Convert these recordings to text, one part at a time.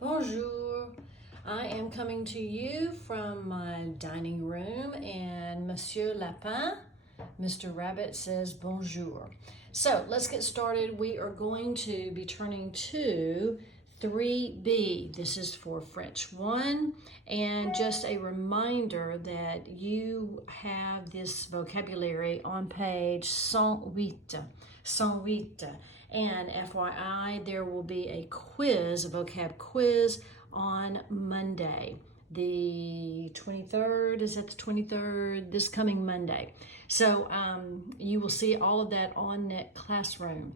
Bonjour. I am coming to you from my dining room, and Monsieur Lapin, Mr. Rabbit, says bonjour. So let's get started. We are going to be turning to 3B. This is for French 1, and just a reminder that you have this vocabulary on page 108. 108. And FYI, there will be a quiz, a vocab quiz on Monday, the 23rd. Is that the 23rd? This coming Monday. So you will see all of that on Net Classroom.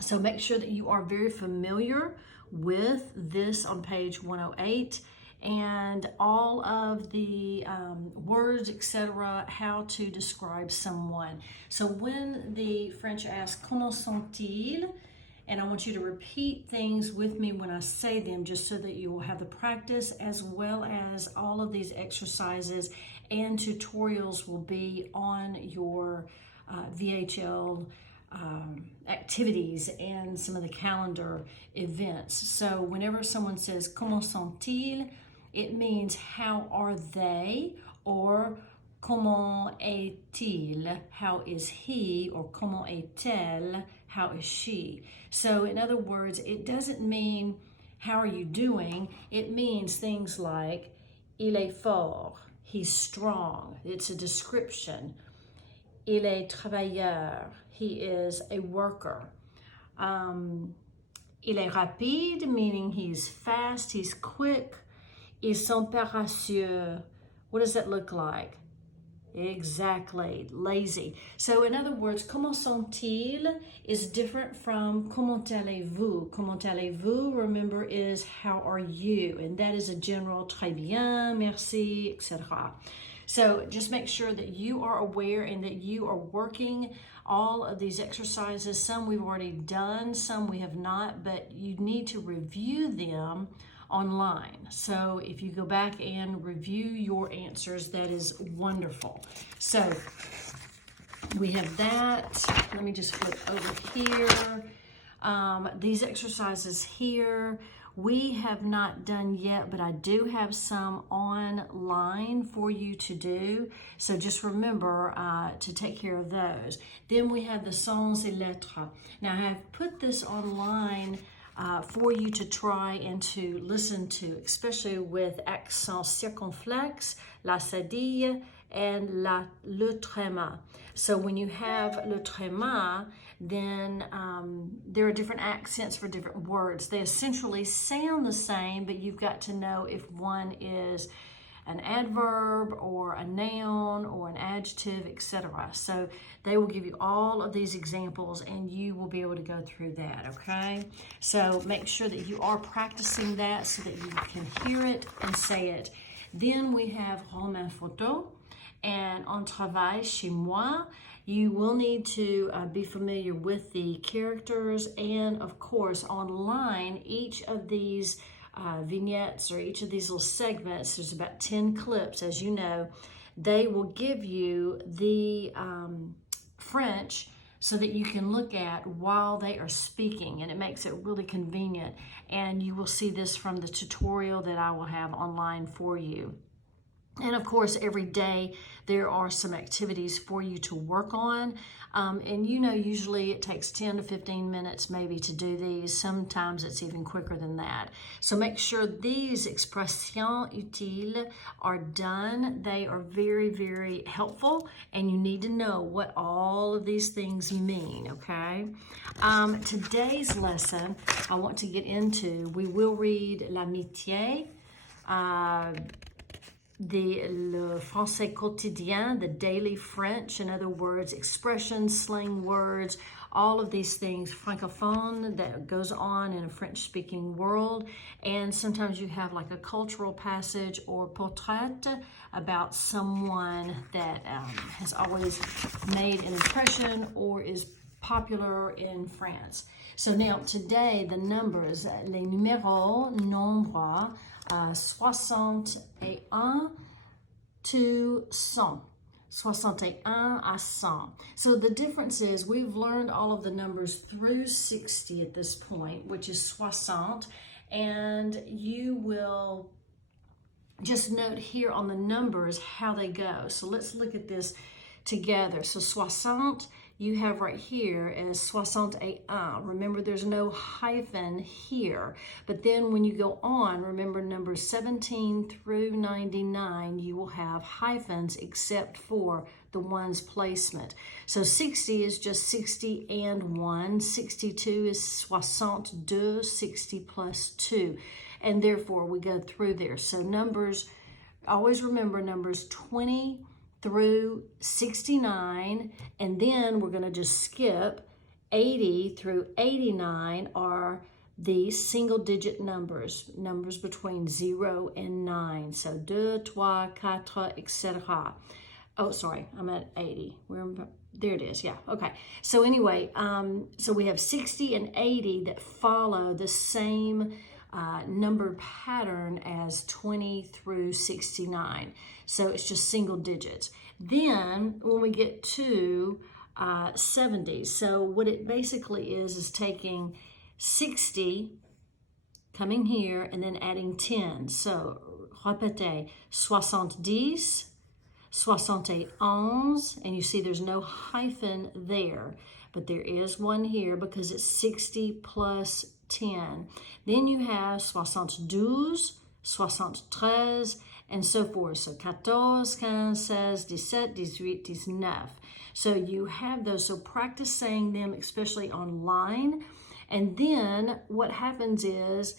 So make sure that you are very familiar with this on page 108 and all of the words, etc., how to describe someone. So when the French ask, comment sont-ils? And I want you to repeat things with me when I say them, just so that you will have the practice, as well as all of these exercises and tutorials will be on your VHL activities and some of the calendar events. So whenever someone says comment sont-ils, it means how are they, or comment est-il, how is he, or comment est-elle, how is she. So in other words, it doesn't mean how are you doing, it means things like il est fort, he's strong, it's a description. Il est travailleur, he is a worker. Il est rapide, meaning he's fast, he's quick. Ils sont paresseux. What does that look like? Exactly, lazy. So in other words, comment sont-ils is different from comment allez-vous. Comment allez-vous, remember, is how are you? And that is a general très bien, merci, etc. So just make sure that you are aware and that you are working all of these exercises. Some we've already done, some we have not, but you need to review them online. So if you go back and review your answers, that is wonderful. So we have that. Let me just flip over here. These exercises here, we have not done yet, but I do have some online for you to do. So just remember to take care of those. Then we have the sons et lettres. Now I have put this online for you to try and to listen to, especially with accent circonflexe, la cédille, and le tréma. So when you have le tréma, then there are different accents for different words. They essentially sound the same, but you've got to know if one is an adverb or a noun or an adjective, etc. So they will give you all of these examples and you will be able to go through that, okay? So make sure that you are practicing that so that you can hear it and say it. Then we have roman photo and on travail chez moi. You will need to be familiar with the characters, and of course online, each of these vignettes or each of these little segments, there's about 10 clips, as you know, they will give you the French so that you can look at while they are speaking, and it makes it really convenient. And you will see this from the tutorial that I will have online for you. And of course, every day there are some activities for you to work on. And you know, usually it takes 10 to 15 minutes maybe to do these. Sometimes it's even quicker than that. So make sure these expressions utiles are done. They are very, very helpful, and you need to know what all of these things mean, okay? Today's lesson I want to get into, we will read L'amitié, le français quotidien, the daily French, in other words, expressions, slang words, all of these things, francophone, that goes on in a French-speaking world. And sometimes you have like a cultural passage or portrait about someone that has always made an impression or is popular in France. So now today the numbers, les numéros, nombre, 61 to 100. 61 à 100. So the difference is we've learned all of the numbers through 60 at this point, which is 60, and you will just note here on the numbers how they go. So let's look at this together. So 60, you have right here as 61. Remember, there's no hyphen here. But then when you go on, remember numbers 17 through 99, you will have hyphens except for the ones placement. So 60 is just 60 and 1. 62 is 62, 60 plus 2. And therefore, we go through there. So numbers, always remember numbers 20 through 69, and then we're going to just skip 80 through 89 are the single digit numbers between 0 and 9. So 2, 3, 4, etc. Oh, sorry, I'm at 80. There it is, yeah, okay. So anyway, so we have 60 and 80 that follow the same numbered pattern as 20 through 69. So it's just single digits. Then when we get to 70, so what it basically is taking 60, coming here, and then adding 10. So répétez, 70, 71, and you see there's no hyphen there, but there is one here because it's 60 plus 10. Then you have 72, 73, and so forth. So 14, 15, 16, 17, 18, 19. So you have those. So practice saying them, especially online. And then what happens is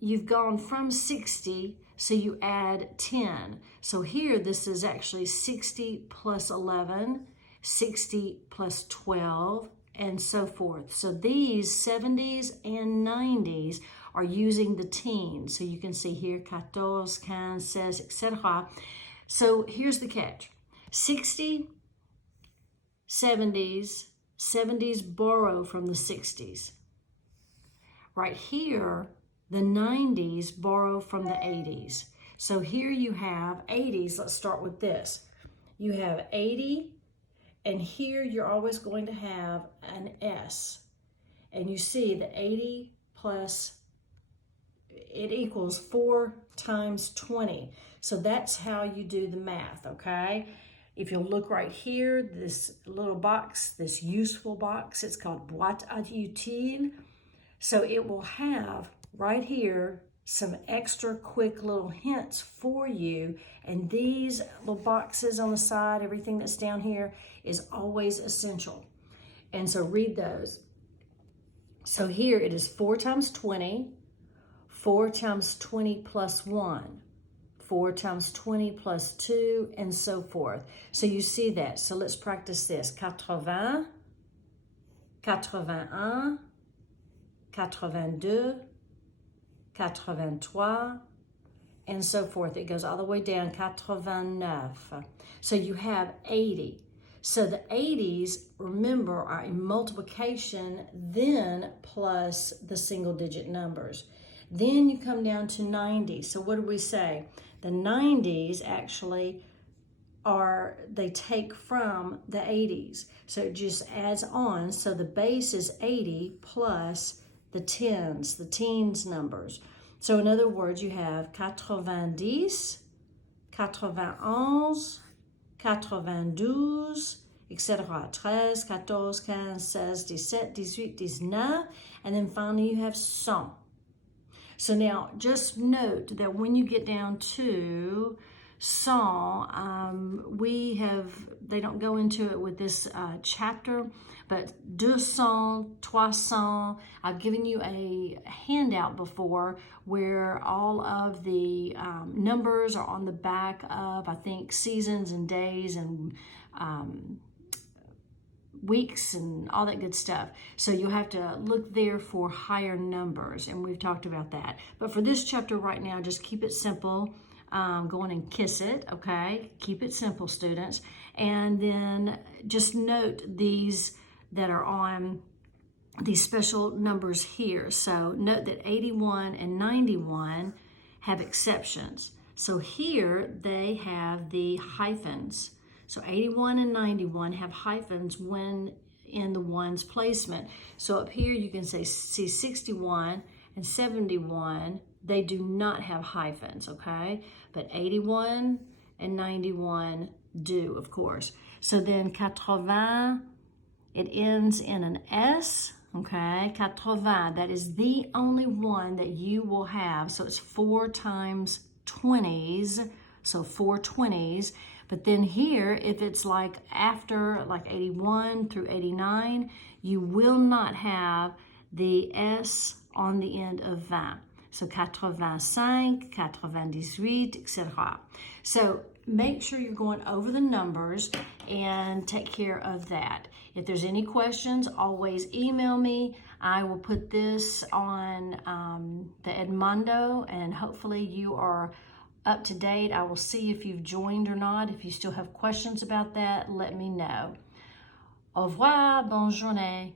you've gone from 60, so you add 10. So here, this is actually 60 plus 11, 60 plus 12, and so forth. So these 70s and 90s are using the teens. So you can see here 14, 15, 16, etc. So here's the catch. 60, 70s borrow from the 60s. Right here, the 90s borrow from the 80s. So here you have 80s. Let's start with this. You have 80, and here you're always going to have an S. And you see the 80 plus, it equals 4 times 20. So that's how you do the math, okay? If you'll look right here, this little box, this useful box, it's called boîte à outils. So it will have right here some extra quick little hints for you. And these little boxes on the side, everything that's down here is always essential. And so read those. So here it is 4 times 20, 4 times 20 plus 1, 4 times 20 plus 2, and so forth. So you see that. So let's practice this. 80, 81, 82, 83, and so forth. It goes all the way down, 89. So you have 80. So the 80s, remember, are a multiplication, then plus the single digit numbers. Then you come down to 90. So what do we say? The 90s actually they take from the 80s. So it just adds on. So the base is 80 plus the tens, the teens numbers. So in other words, you have 90, 91, 92, etc. 13, 14, 15, 16, 17, 18, 19, and then finally you have 100. So now just note that when you get down to 100, they don't go into it with this chapter, but 200, 300, I've given you a handout before where all of the numbers are on the back of, I think, seasons and days and weeks and all that good stuff. So you'll have to look there for higher numbers, and we've talked about that. But for this chapter right now, just keep it simple. Go on and kiss it, okay? Keep it simple, students. And then just note these that are on these special numbers here. So note that 81 and 91 have exceptions. So here they have the hyphens. So 81 and 91 have hyphens when in the ones placement. So up here you can see 61, and 71, they do not have hyphens, okay? But 81 and 91 do, of course. So then 80, it ends in an S, okay? 80, that is the only one that you will have. So it's 4 times 20s, so 4 20s. But then here, if it's like after like 81 through 89, you will not have the S on the end of 20. So 85, 98, etc. So make sure you're going over the numbers and take care of that. If there's any questions, always email me. I will put this on the Edmondo, and hopefully you are up to date. I will see if you've joined or not. If you still have questions about that, let me know. Au revoir, bonne journée.